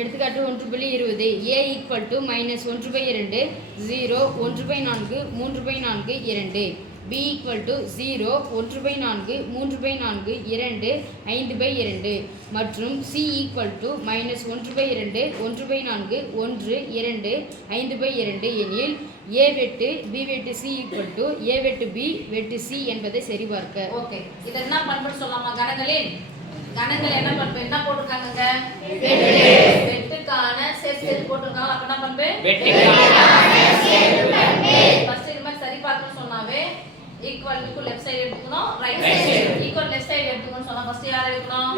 எடுத்துக்காட்டு 1/20 a equal to -1/2 0 1/4 3/4 2 b equal to 0 1/4 3/4 2 5/2 மற்றும் c equal to -1/2 1/4 1 2 5/2 எனில் a வெட்டு b வெட்டு c ஈக்குவல் டு a வெட்டு b வெட்டு c என்பதை சரிபார்க்க. ஓகே, இத என்ன பண்புன்னு சொல்லலாமா? கணங்கள் என்ன பண்பு என்ன போட்டுருக்காங்க? வெட்டுக்கான சேர்த்து போட்டுருக்காங்க. அப்ப என்ன பண்பு? ஃபர்ஸ்ட் இந்த மாதிரி சரி பார்க்கணும் சொன்னாவே ஈக்குவல் டு லெஃப்ட் சைடு எடுத்துக்கணும், right side equal left side எடுத்துக்கணும் சொன்னா ஃபர்ஸ்ட் யாரை எடுக்கணும்?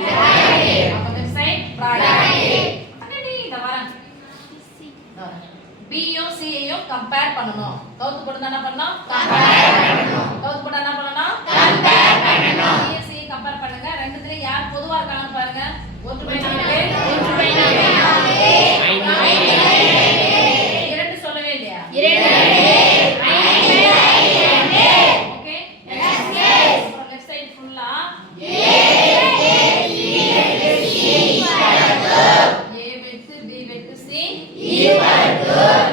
அப்ப லெஃப்ட் சைடு ரைட். அண்ணே இந்த வரேன் B யும் C யும் கம்பேர் பண்ணனும். கவுத்து போட்டு என்ன பண்ணனும்? கம்பேர் பண்ணனும். கவுத்து போட்டு என்ன பண்ணனும்? கம்பேர் பண்ணனும். B C கம்பேர் பண்ணுங்க. ரெண்டுத்துல யார் பொதுவா இருக்காங்கன்னு பாருங்க. 1/4 2 சொல்லவே இல்லையா? 2 ஓகே, லெஃப்ட் சைடு ஃபுல்லா A வெட்டு B வெட்டு C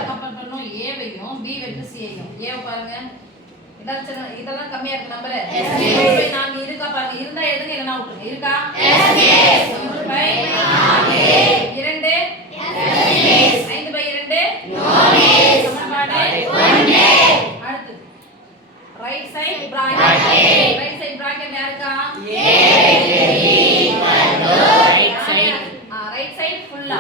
கம்பேர் பண்ணனும். A வையும் B வெட்டு C ஐயும். A பாருங்க, இதெல்லாம் கம்மியா இருக்கு நம்பர். 4 இருக்கா பாருங்க, இருந்தா எழுதுங்க, இல்லனா விட்டுருங்க. இருக்கா? 3/4 2 5/2 சமன்பாடு 1. அடுத்து right side bracket. Right side bracket யாருக்கா? ரைட் சைடு ஃபுல்லா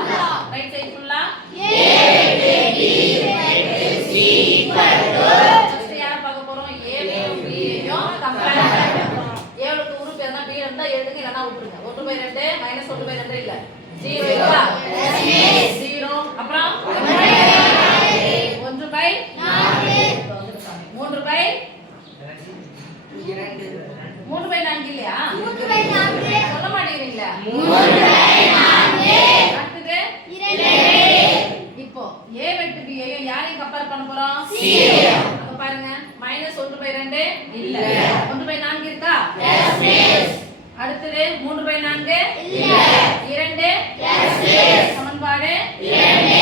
எழுதுங்க, இல்லனா விட்டுருங்க. 1/2 -1/2 இல்ல 0 இருக்கா? 0 அப்புறம் 1/4 3/4 இல்லையா? சொல்ல மாட்டேங்கிறீங்களா? அடுத்தது 2. இப்போ A வெட்டு B ஐயும் யாரையும் கம்பேர் பண்ண போறோம்? அப்ப பாருங்க -1/2 இல்ல 1/4 இருக்கா? அடுத்தது 3/4 இல்ல 2 சமன்பாடு 2.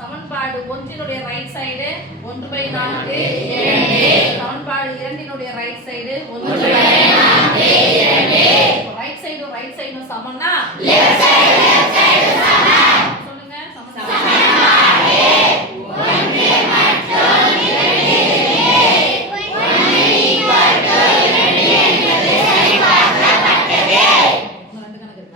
சமன்பாடு 1 ரைட் சைடு 1/4 2 சமன்பாடு 2 ரைட் சைடு 1/4 2 ரைட் சைடும் சமம்னா லெஃப்ட்